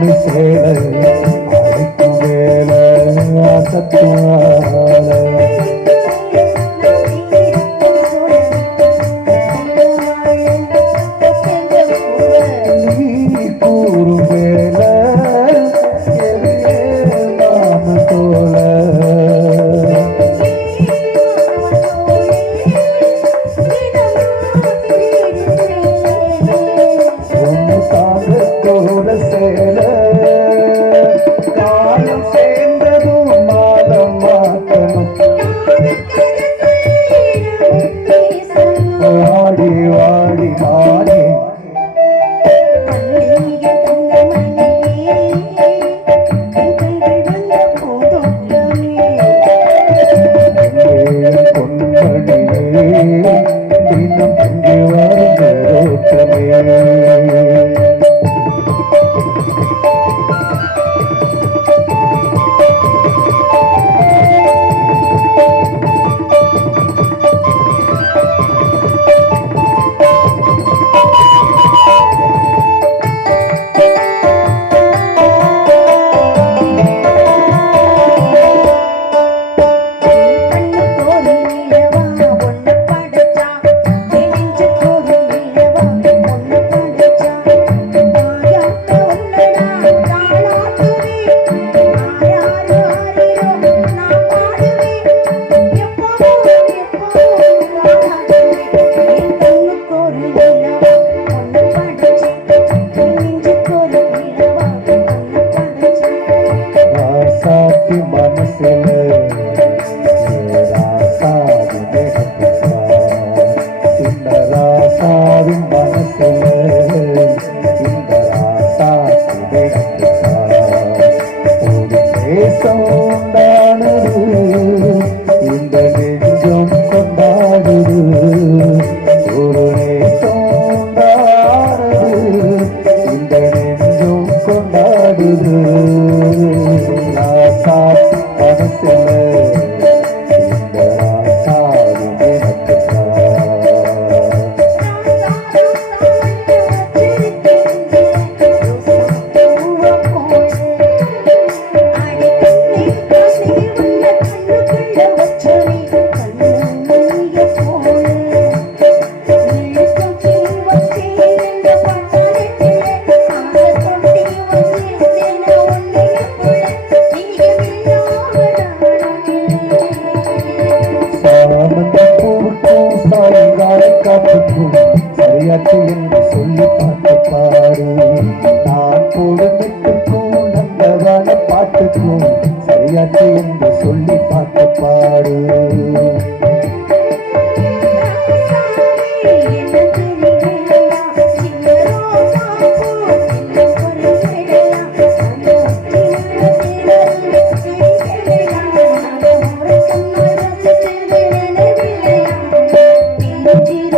Micelle आयत वेळ आता பாரு நான் கொடுத்துக்கும் நல்லதான பாட்டுக்கும் சரியாச்சு என்று சொல்லி பார்த்து பாடு. Did